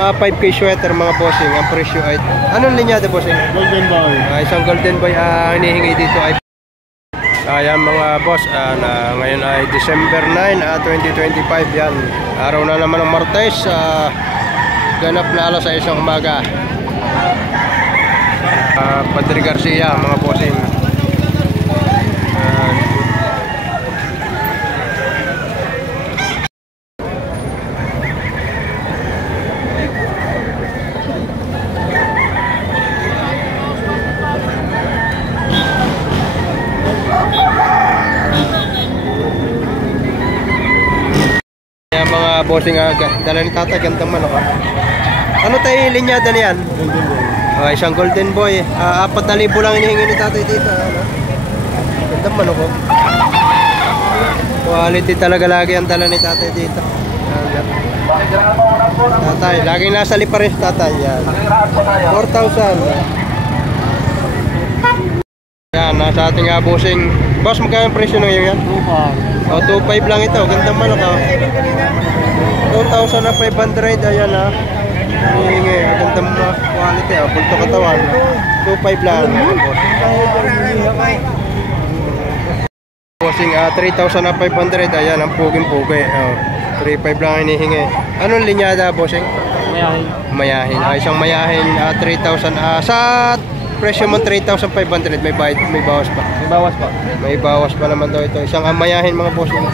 5K sweater mga bossing, ang presyo ay anong linyada bossing? Golden boy. Isang golden boy hinihingi dito ay ayan mga boss, ngayon ay December 9, 2025 yan. Araw na naman ng Martes, ganap na alas 6 ng umaga. Padre Garcia mga bossing. Mga bossing, dala ni tatay, gandang manok. Ano tayo linyada niyan? Golden boy. Isang golden boy. 4,000 lang hinihingi ni tatay dito. Gandang manok. Quality talaga lagi ang dala ni tatay dito. Tatay, laging nasa lipares tatay. 4,000. Yan, nasa ating bossing. Boss, magkano ang presyo ng yan? 2,500 lang ito. Gandang manok. 2,500. Ayan hihingi. Gandang quality. Bulto katawan. 2,500 lang. Bossing, 3,500. Ayan, ang puging-pugi. 3,500 lang hinihingi. Anong linyada, bossing? Mayahin. Mayahin. Isang mayahin, 3,000. Sa presyo mo 3,500. May bawas pa. May bawas pa. May bawas pa naman daw ito. Isang mayahin mga bossing.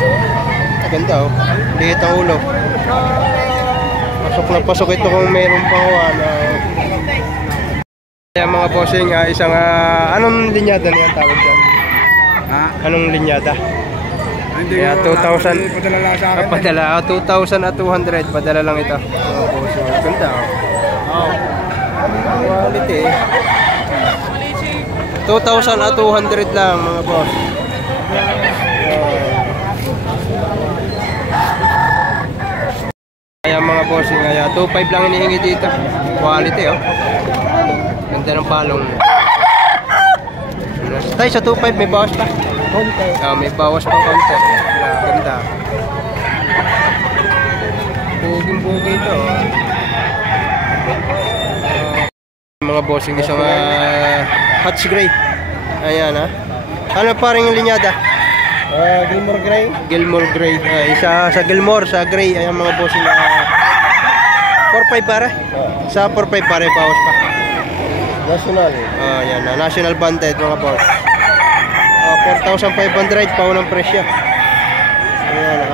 Ganda liit ang ulo. Pasok na pasok ito kung meron pang Kaya mga bossing, isang anong linyada niyan tawag dyan? Anong linyada? Kaya 2,000 padala lang sa akin. Padala 2,200. Padala lang ito. Mga bossing. Ganda quality 2,200 lang mga boss. Kaya mga bossing, 2,500 lang hinihingi dito. Quality ganda ng palong. Tayo sa 2,500 may bawas pa. May bawas pa konti. Ganda. Puging-pugi ito. Mga bossing, isang Hutch Gray. Ayan ano paring linyada? Gilmore Gray. Gilmore Gray. Isa sa Gilmore, sa Gray. Ayan mga bossing, 4,500 para. Sa 4,500 pare, bawas pa. National. Ayan national banded mga boss. 4,500 pa unang presyo. Ayan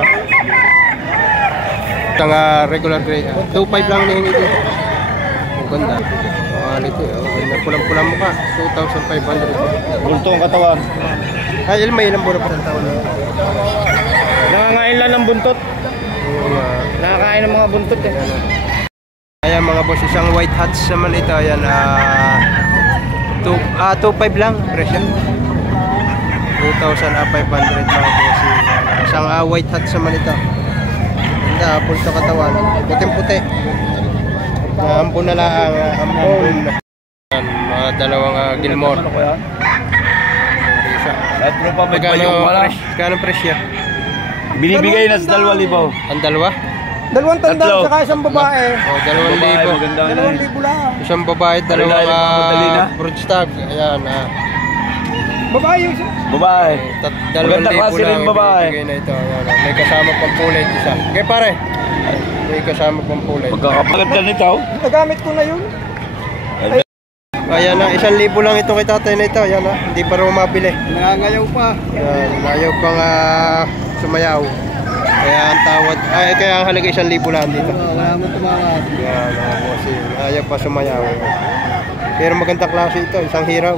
Isang regular Gray. 2,500 lang hinihingi dito. Ganda. Quality. Ganda pulang-pulang mukha. 2,500. Bulto ang katawan. May ilang buwan pa ng taon. Nangangain lang ng buntot. Nakakain ng mga buntot Ayan mga boss, isang white hats naman ito. Ayan 2,500 lang presyo. 2,500 mga boss. Isang white hats naman ito. Ganda, pulto katawan. Puting-puti. Ampun na lang. Ampun. Mga dalawang Gilmore. Magkano presyo? Binibigay na sa 2,000. Ang dalawa? Dalawang tanda saka isang babae. 2,000. 2,000 lang. Isang babae, dalawang broodstag. Ayan Babae yung isa. Babae. 2,000 lang babae. Na ito. Ayan, may kasama pang pulay isa. Okay pare. May kasama pang pulay. Pagkakapaganda nito. Nagamit ko na yun. Ayan 1,000 lang ito kay tatay na ito. Ayan hindi pa rin mabili. Nangangayaw pa. Ayan, ayaw pang sumayaw. Kaya ang tawad, kaya ang halaga 1,000 lang dito. Wala mo tumawad. Ayan mga bossing, ayaw pa sumayaw. Pero maganda klase ito, isang hiraw.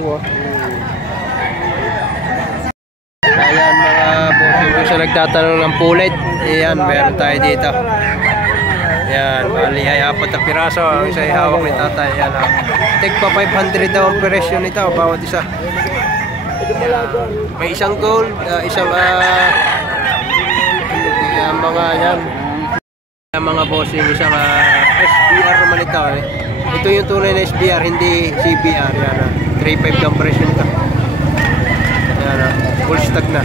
Ayan mga bossing, kung sa nagtatanong ng pulit, ayan, meron tayo dito. Ayan, bali ay 4 na piraso ang isa ihawak ni tatay. Ayan tigpa 500 daw ang presyo nito bawat isa. May isang gold, isang mga yan mga bossing, isang SBR naman ito ito yung tunay na SBR, hindi CBR. Yan 3,500 ang presyo nito. Yan full stock na.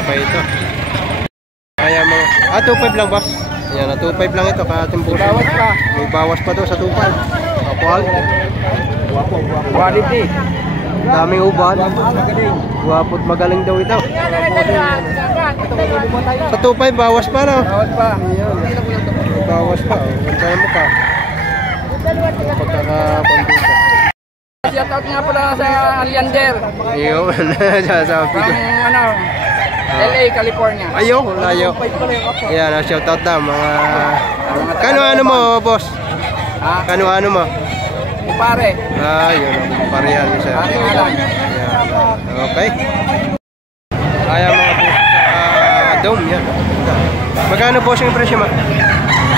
Okay ito. Ah, 2.5 lang, boss. Ayan, 2.5 lang ito ating puso. Bawas pa. May bawas pa to sa 2.5. Quality. Quality. Daming uban. Guwapo't magaling daw ito. Sa 2.5 bawas pa, no? Bawas pa. May bawas pa. Ganda mo pa. Pagkakakontinto. Shoutout nga pala sa Alyander. Ayun. Sasabi ko. LA, California. Ayaw, layo. Ayan, shoutout na mga... Kano-ano mo, boss? Ha? Kano-ano mo? Pare. Ah, yun. Parehan niya siya. Pare nga lang. Ayan. Okay. Ayan mga boss sa dome. Yan. Magkano boss yung presyo mo?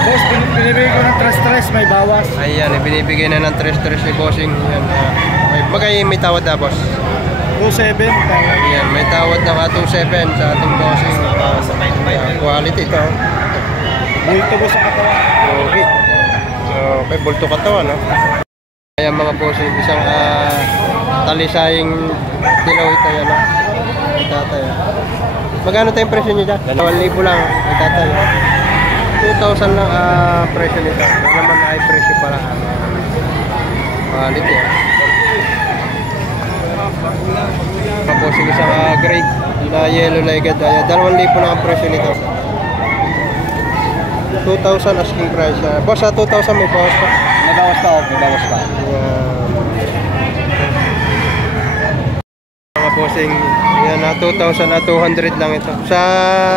Boss, binibigay ko ng tres-tres, may bawas. Ayan, binibigay na ng 3-3 ni bossing. Yan. May tawad na, boss. 2.7. Ayan, may tawad na 2.7 sa ating bossing. Quality ito. Bulto ko sa katawan. Okay. Okay, bulto katawan, no? Ayan mga bossing, isang talisaying dilaw ito, yan, no? Ay tatay. Magkano tayong presyo niya dyan? 2,000 lang, ay tatay. 2,000 lang presyo nito. Ano naman ay presyo pala. Quality, Tapos yung isang grade na yellow legged. 2,000 lang ang presyo nito. 2,000 asking price. Boss, 2,000 may bawas pa. May bawas pa, may bawas pa. Mga bossing, yan 2,200 lang ito. Sa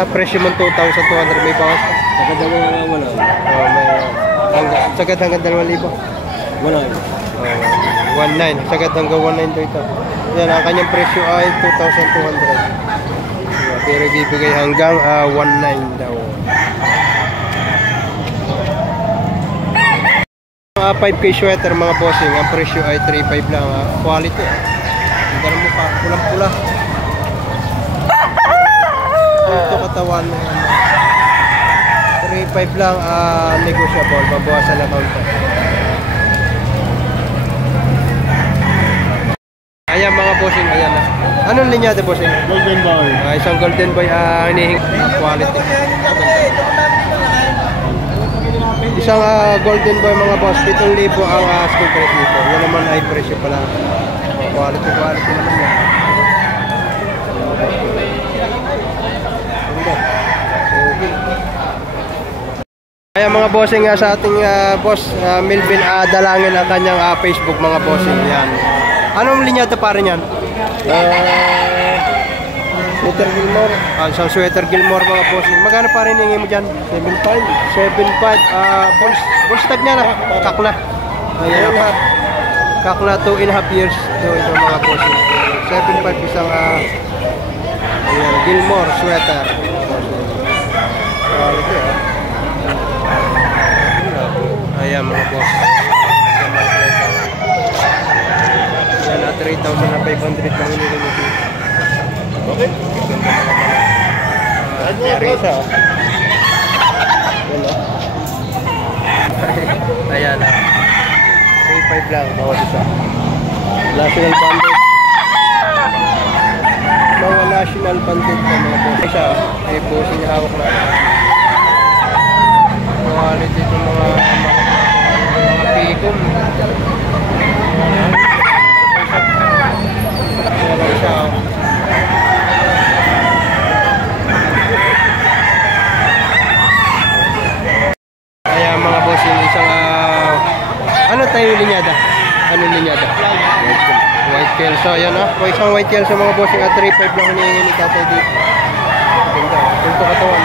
presyo mo 2,200 may bawas pa. Sagad hanggang wala. Sagad hanggang 2,000. Wala. 1,900. Sagad hanggang 1,900 to ito. Yan, ang kanyang presyo ay 2,200. Pero bibigay hanggang 1,900 daw. 5K sweater mga bossing, ang presyo ay 3,500 lang. Quality. Tingnan mo pa, pulang-pula. Ito katawan. 3,500 lang, negotiable. Babawasan na kaunti. Ayan mga bossing, ayan na. Anong linya de bossing? Golden boy. Isang golden boy hinihing quality. Isang golden boy mga boss, 7,000 ang asking price nito. Yan naman ay presyo pala. Quality naman yan. Kaya mga bossing sa ating boss Melvin, dalangin ang kanyang Facebook mga bossing. Yan. Anong linya ito pare niyan? Sweater Gilmore. Isang sweater Gilmore mga bossing. Magkano pa rin hingin mo dyan? 7,500. 7,500. Bullstag niya na. Kakla. Ayan. Kakla 2.5 years. So ito mga bossing. 7,500 isang ayan, Gilmore sweater. Quality ayan mga boss. Ayan 3,500 lang nila nito. Okay. Risa. Ayan 3,500 lang bawat isa. National bandage. Mga national bandage na mga boss. Isa ay boss niya hawak na. Quality ito mga pikom. Ayan isa. Mga boss yung isang ano tayo linyada? Ano linyada? White Kelso. Ayan isang White Kelso mga boss yung 3,500 lang hinihingi ni tatay dito. Ganda. Ito katawan.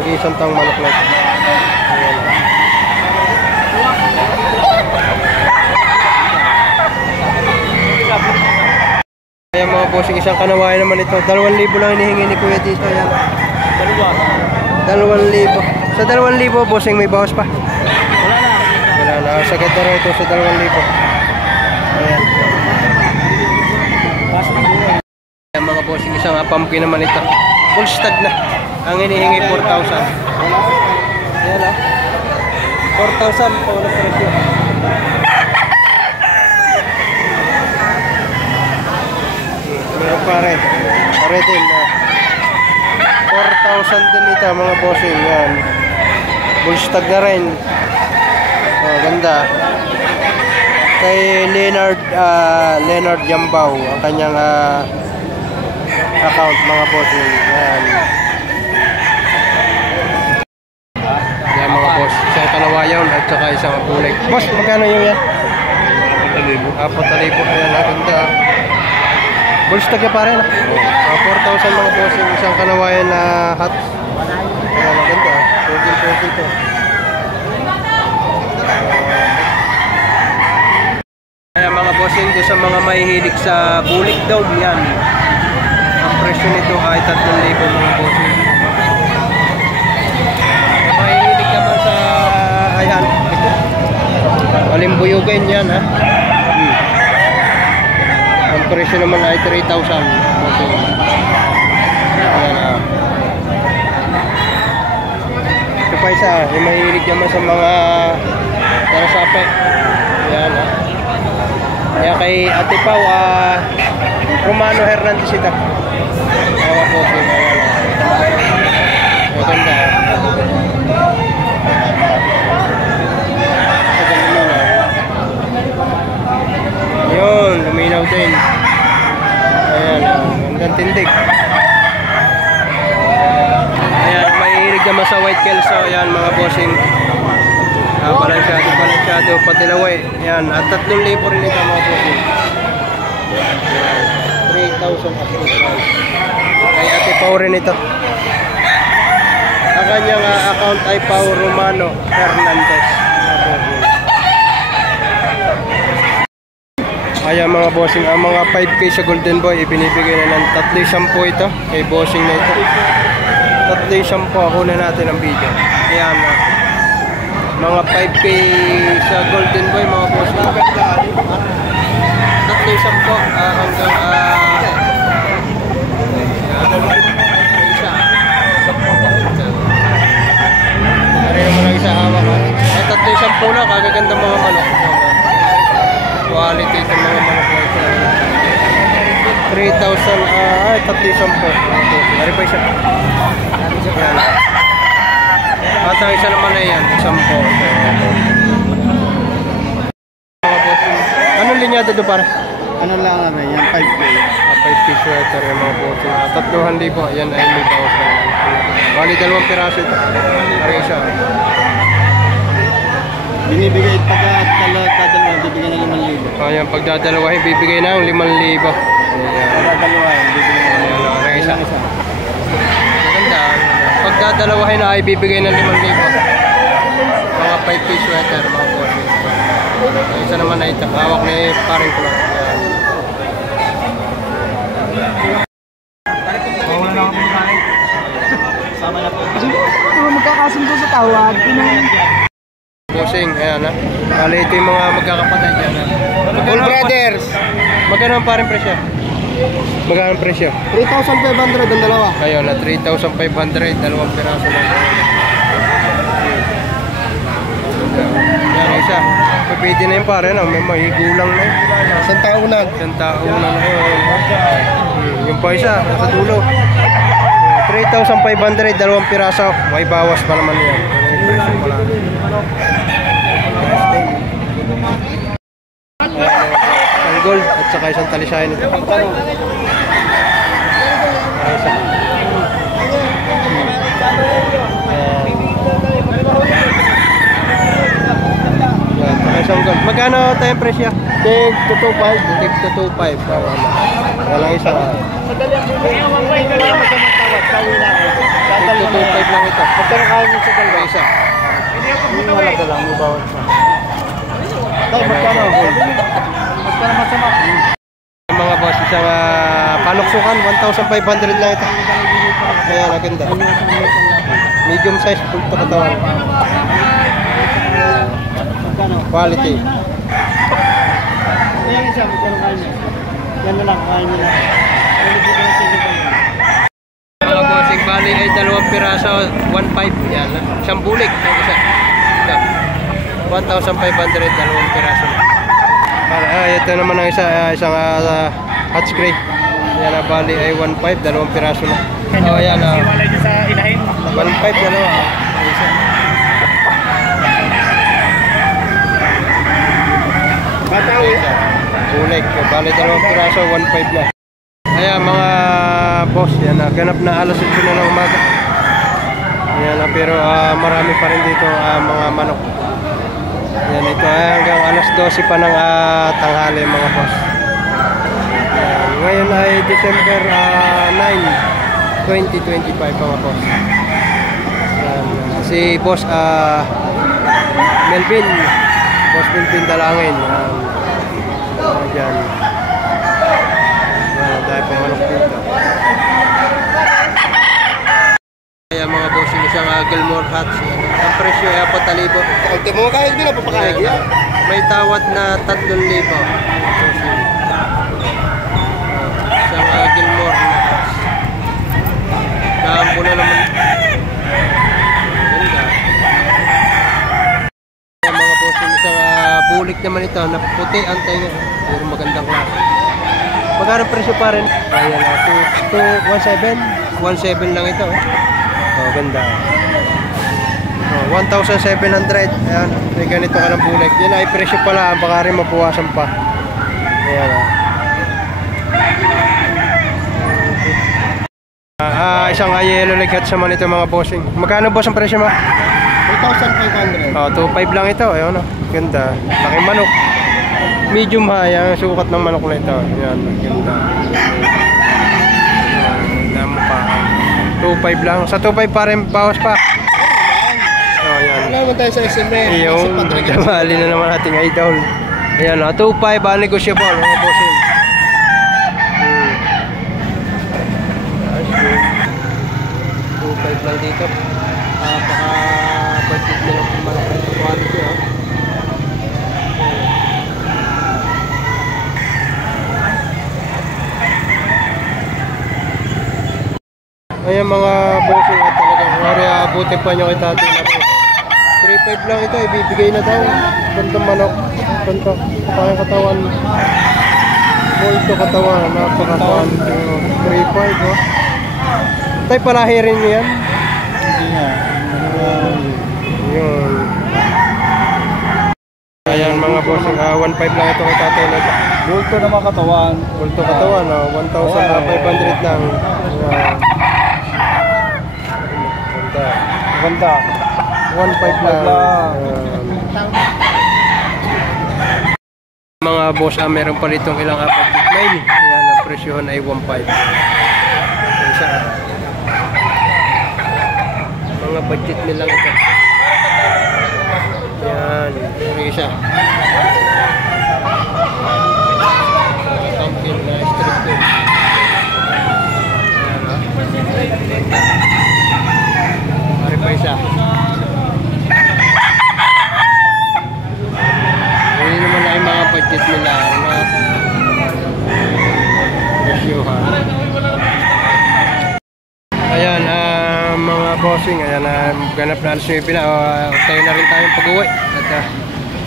Mag-isang taong manok lang. Ayan mga boss yung isang kanawayan naman ito. 2,000 lang hinihingi ni kuya dito. Ayan. 2,000. Sa 2,000 bossing may bawas pa. Wala na. Sa ganda rin ito sa 2,000. Ayan. Ayan mga bossing, isang pumpkin naman ito. Full stag na. Ang hinihingi 4,000. Ayan 4,000 po na presyo. Meron pa rin. Pare din 4,000 din ito mga bossing. Yan. Bullstag na rin. Oh, ganda. Kay Leonard Yambao ang kanyang account mga bossing. Yan. Yan mga boss. Isang kalawayan at saka isang kulay. Boss, magkano yung yan? 4,000. Ayan, ganda. Bullstag na pa rin. 4,000 mga bossing. Isang kalawayan na hat. Ayan, maganda. 14 ito. Ayan mga bossing, doon sa mga mahihilig sa bulik daw, yan. Ang presyo nito ay 3,000 mga bossing. Mahihilig naman sa ayan. Malimbuyugin yan ha. Ang presyo naman ay 3,000. Ayan ha. Ito pa isa, yung mahihilig naman sa mga tarasape. Ayan ha. Kaya kay Ate Pau, Romano Hernandez ito. Awa po siya. Maganda. Yun, luminaw din. Ayan, gandang tindig. Ayan, mahihilig naman sa white kelso. Ayan mga bossing. Balansyado, patilaway. Yan, at 3,000 rin ito mga bossing. 3,000 kay Ate Pau rin ito. Ang kanyang account ay Pau Romano Hernandez. Ayan mga bossing, ang mga 5K sa Golden Boy ibinibigay na ng 3,10 ito kay bossing na ito. 3,10 ako na natin ang video. Ayan mga 5K sa Golden Boy mga bossing. 3,10 hanggang Ari naman ang isa hawak ha. Ay 3,10 lang, kagaganda mga manok. Quality itong mga manok na ito. 3,000, ay 3,10. Ari pa isa. Yan. At ang isa naman na yan, 10. Anong linyado ito para? Ano lang namin, yan 5K. 5K sweater yung mga bote. 3,000, yan ay may bawas na. Bali 2 piraso ito. Ari isa. Binibigay pagkadalawa, bibigyan ng 5,000. Ayan, pagdadalawahin, bibigay na ng 5,000. Ayan. Pagdadalawahin, bibigyan ng 5,000. Ari isa. Maganda. Pagdadalawahin na ay bibigay ng 5,000. Mga 5K sweater, mga bote. Isa naman na ito. Hawak ni paring ko lang. Magkakasundo sa tawag. Bossing, ayan ha. Kala ito yung mga magkakapatid dyan ha. All brothers. Magkano ang parang presyo? Magkano ang presyo? 3,500 ang dalawa. Ayun na, 3,500. 2 piraso lang. Yan, isa. Pwede na yung pare na. May mahigulang na yun. Isang taunan. Isang taon na yun. Yung pa isa, sa dulo. 3,500, 2 piraso. May bawas pa naman yan. Isang gold at saka isang talisayan ito. Isang gold. Magkano tayong presyo? Tig to 2,500. Tig to 2,500. Walang isa. Tig to 2,500 lang ito. Magkano kaya nyo sa dalawa? Isa. Yung malaga lang, may bawat sa. Tayo, magkano? Magkano masama? Mga boss, isang panuksukan, 1,500 lang ito. Kaya naganda. Medium size, full to katawan. Quality. Yung isa, magkano kaya nyo? Yan na lang, kaya nyo lang. Mga bossing, bali ay 2 piraso, 1,500. Yan lang. Isang bulik. Isa. 1,500, 2 piraso. Ito naman ang isa, isang Hutch Gray. Yan na, bali ay 1.5, dalawang piraso na. Oh, yan na. Iwalay niyo sa ilahin. 1.5, dalawa. Isa. Bataw. Bulik, bali dalawang piraso, 1.5 na. Ayan mga boss, yan na, ganap na alas 8 na ng umaga. Yan na, pero marami pa rin dito mga manok. Yan, ito ay hanggang alas 12 pa ng tanghali mga boss. Yan, ngayon ay December 9, 2025 mga boss. Yan, si boss Melvin, boss Melvin Dalangin. Yan. Dahil pang manok dito. Kaya mga boss, yung isang Gilmore Hats. Ang presyo ay 4,000. Ito mo kaya din na papakain yan. May tawad na 3,000. Isang Gilmore Hats. Naampo na naman. Ganda. Kaya mga boss, yung isang bulik naman ito. Na puti ang tayo. Pero magandang klase. Magkano presyo pa rin? Ayan na, 17 lang ito. Oh, ganda. Oh, 1,700. Ayan, may ganito ka ng bulik. Yan ay presyo pala, baka rin mapuwasan pa. Ayan. Isang yellow leg hat naman ito mga bossing. Magkano boss ang presyo mo? 2,500. Oh, 2,500 lang ito. Ayun, oh. Ganda. Laking manok. Medium high ang sukat ng manok na ito. Ayan, ganda. Damo pa. 2.5 lang. Sa 2.5 pa rin bawas pa. Oh, ayan. Wala naman tayo sa SML. Yung damali na naman ating idol. Ayan, 2.5 negotiable mga bossing. 2.5 lang dito. Baka-budget na lang kung malaki sa quality. Ayan mga bossing at talagang wari abutin pa nyo kay tatay natin. 3.5 lang ito, ibibigay na daw. Gantong manok, ganto, pakang katawan. Bolto katawan, napakatawan. 3.5 oh. Tay palahi rin yan. Hindi nga. Yun. Ayan mga bossing, 1.5 lang ito kay tatay natin. Bulto na mga katawan. Bolto katawan, 1,500 lang. Ganda. 1.5 lang. Mga boss, meron pa litong ilang apat. Ayan, ang presyohan ay 1.5. Isa. Mga budget nilang ito. Ayan, yung isa. Pumpkin na strip din. Ayan, pa isa. Hindi naman na yung mga budget nila na presyohan. Ayan, mga bossing, ayan, ganap na alas 9 na. Tayo na rin tayong pag-uwi at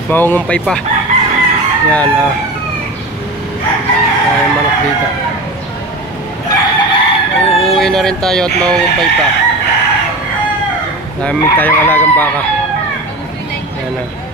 maungumpay pa. Ayan, ayan, manok dito. Uuwi na rin tayo at maungumpay pa. Dami tayong alagang baka. Ayan na.